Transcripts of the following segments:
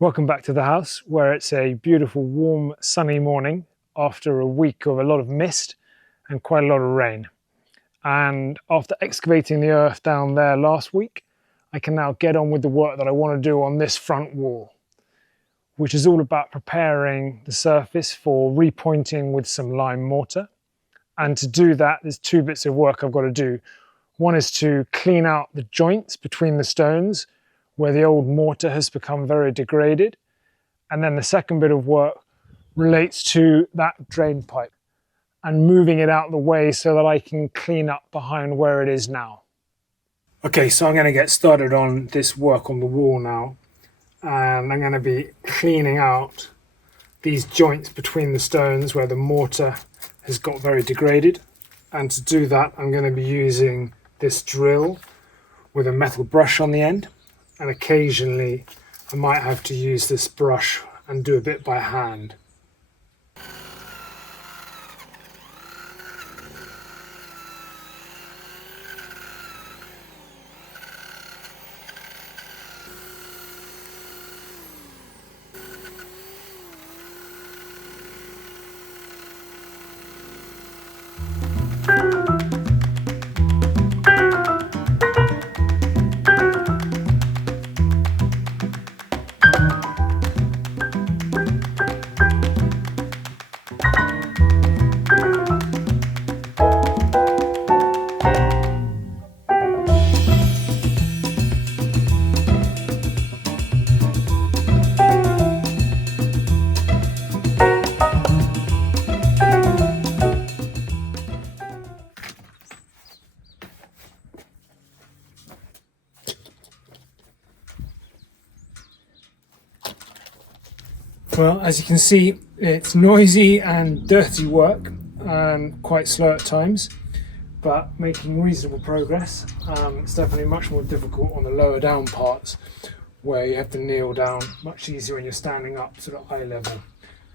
Welcome back to the house, where it's a beautiful, warm, sunny morning after a week of a lot of mist and quite a lot of rain. And after excavating the earth down there last week, I can now get on with the work that I want to do on this front wall, which is all about preparing the surface for repointing with some lime mortar. And to do that, there's two bits of work I've got to do. One is to clean out the joints between the stones where the old mortar has become very degraded. And then the second bit of work relates to that drain pipe and moving it out of the way so that I can clean up behind where it is now. Okay, so I'm going to get started on this work on the wall now. And I'm going to be cleaning out these joints between the stones where the mortar has got very degraded. And to do that, I'm going to be using this drill with a metal brush on the end. And occasionally I might have to use this brush and do a bit by hand. Well, as you can see, it's noisy and dirty work and quite slow at times, but making reasonable progress. It's definitely much more difficult on the lower down parts where you have to kneel down, much easier when you're standing up sort of eye level.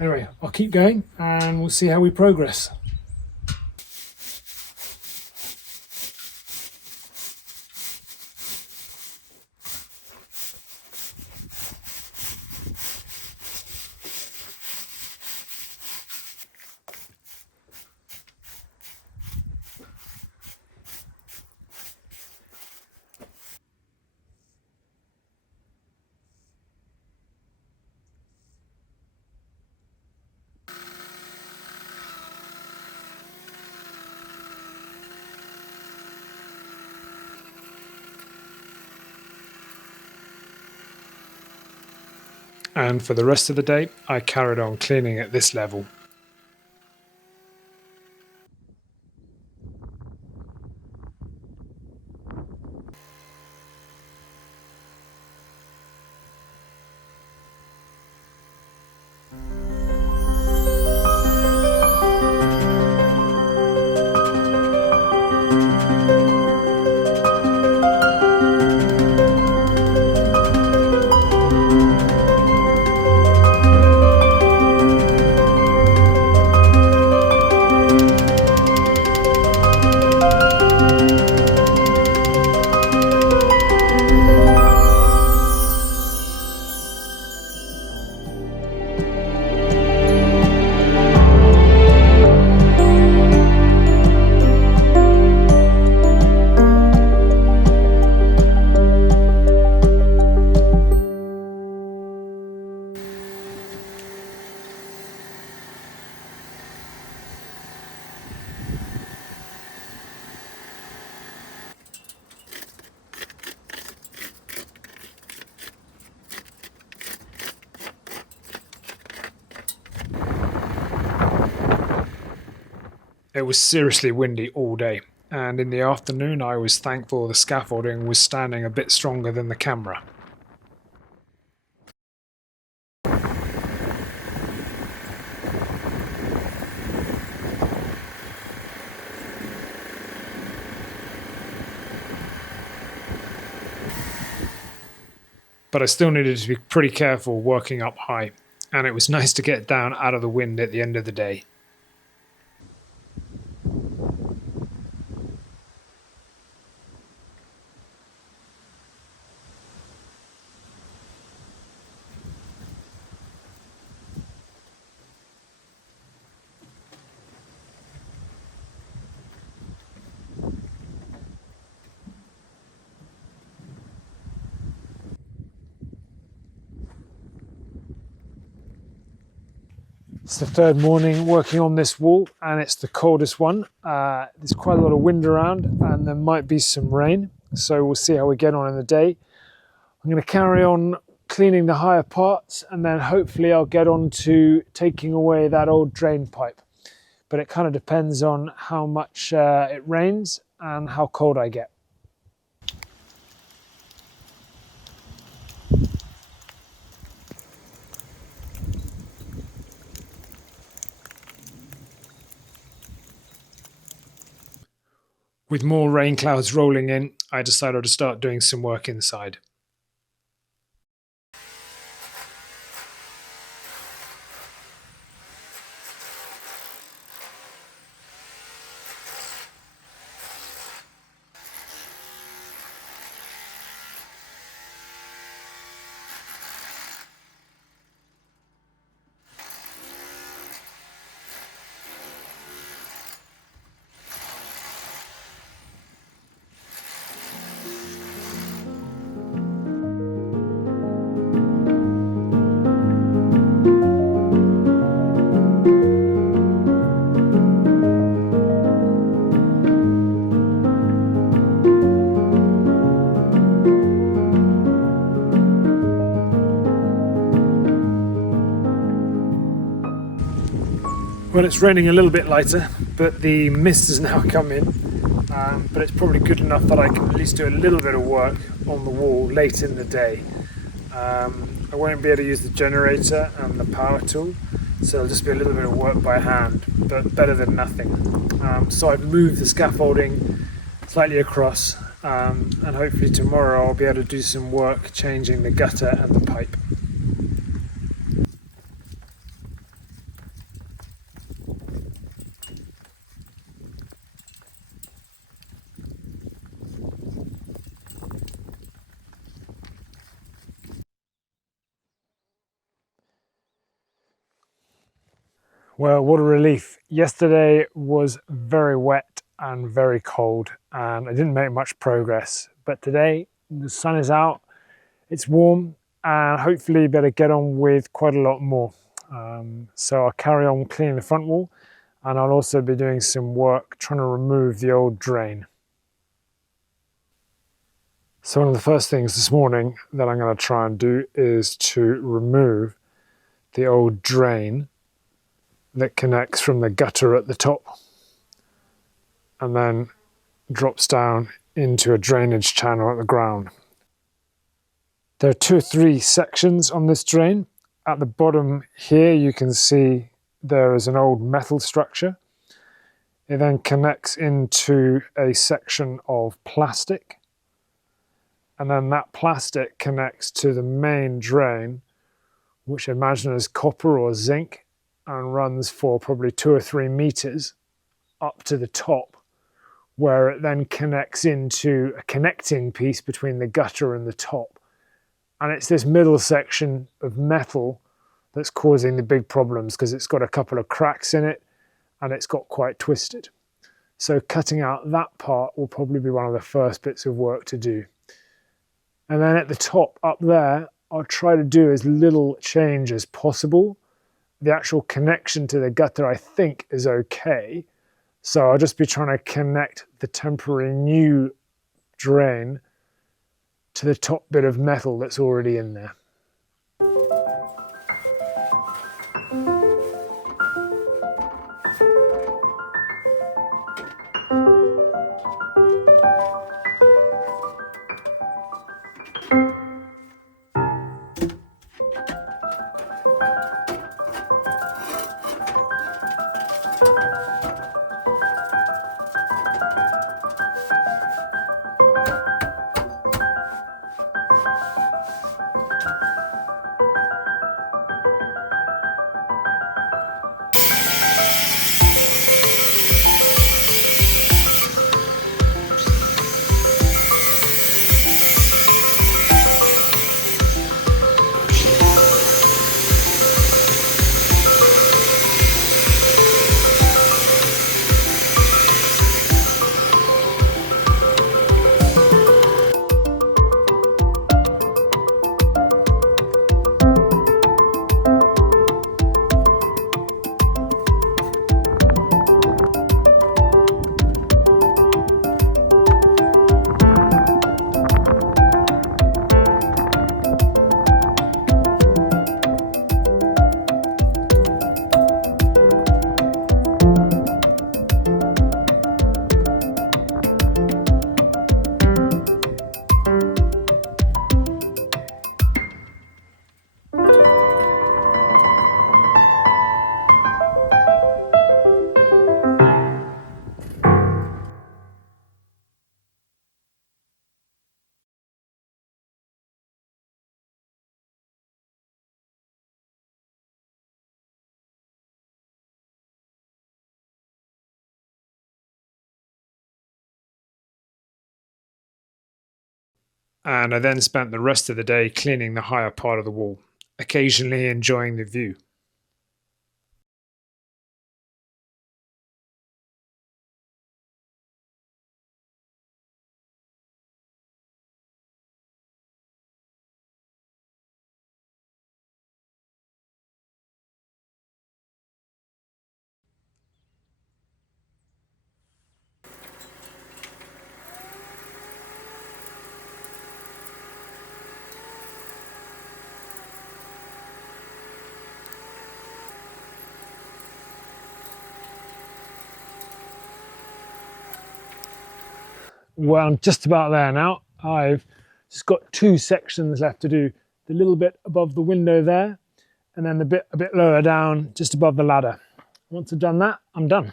Anyway, I'll keep going and we'll see how we progress. And for the rest of the day, I carried on cleaning at this level. It was seriously windy all day, and in the afternoon I was thankful the scaffolding was standing a bit stronger than the camera. But I still needed to be pretty careful working up high, and it was nice to get down out of the wind at the end of the day. It's the third morning working on this wall and it's the coldest one. There's quite a lot of wind around and there might be some rain, so we'll see how we get on in the day. I'm going to carry on cleaning the higher parts and then hopefully I'll get on to taking away that old drain pipe. But it kind of depends on how much it rains and how cold I get. With more rain clouds rolling in, I decided to start doing some work inside. Well, it's raining a little bit lighter, but the mist has now come in. But it's probably good enough that I can at least do a little bit of work on the wall late in the day. I won't be able to use the generator and the power tool, so it'll just be a little bit of work by hand, but better than nothing. So I've moved the scaffolding slightly across, and hopefully tomorrow I'll be able to do some work changing the gutter and the pipe. Well, what a relief. Yesterday was very wet and very cold and I didn't make much progress. But today the sun is out, it's warm and hopefully better get on with quite a lot more. So I'll carry on cleaning the front wall and I'll also be doing some work trying to remove the old drain. So one of the first things this morning that I'm going to try and do is to remove the old drain that connects from the gutter at the top and then drops down into a drainage channel at the ground. There are 2 or 3 sections on this drain. At the bottom here you can see there is an old metal structure. It then connects into a section of plastic and then that plastic connects to the main drain, which I imagine is copper or zinc, and runs for probably 2 or 3 meters up to the top, where it then connects into a connecting piece between the gutter and the top. And it's this middle section of metal that's causing the big problems because it's got a couple of cracks in it and it's got quite twisted. So cutting out that part will probably be one of the first bits of work to do. And then at the top up there, I'll try to do as little change as possible. The actual connection to the gutter I think is okay. So I'll just be trying to connect the temporary new drain to the top bit of metal that's already in there. and I then spent the rest of the day cleaning the higher part of the wall, occasionally enjoying the view. Well, I'm just about there now. I've just got 2 sections left to do. The little bit above the window there, and then the bit a bit lower down, just above the ladder. Once I've done that, I'm done.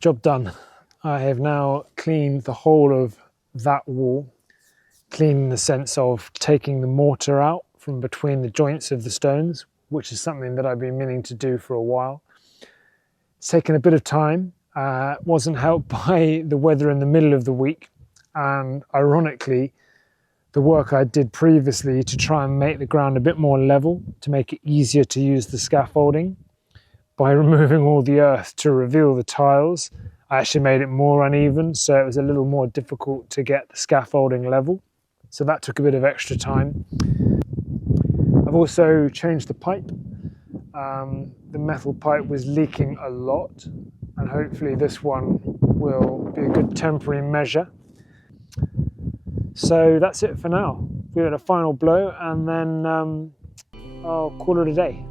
Job done. I have now cleaned the whole of that wall, clean in the sense of taking the mortar out from between the joints of the stones, which is something that I've been meaning to do for a while. It's taken a bit of time, wasn't helped by the weather in the middle of the week, and ironically, the work I did previously to try and make the ground a bit more level, to make it easier to use the scaffolding, by removing all the earth to reveal the tiles, I actually made it more uneven, so it was a little more difficult to get the scaffolding level. So that took a bit of extra time. I've also changed the pipe. The metal pipe was leaking a lot, and hopefully this one will be a good temporary measure. So that's it for now. We're at a final blow, and then I'll call it a day.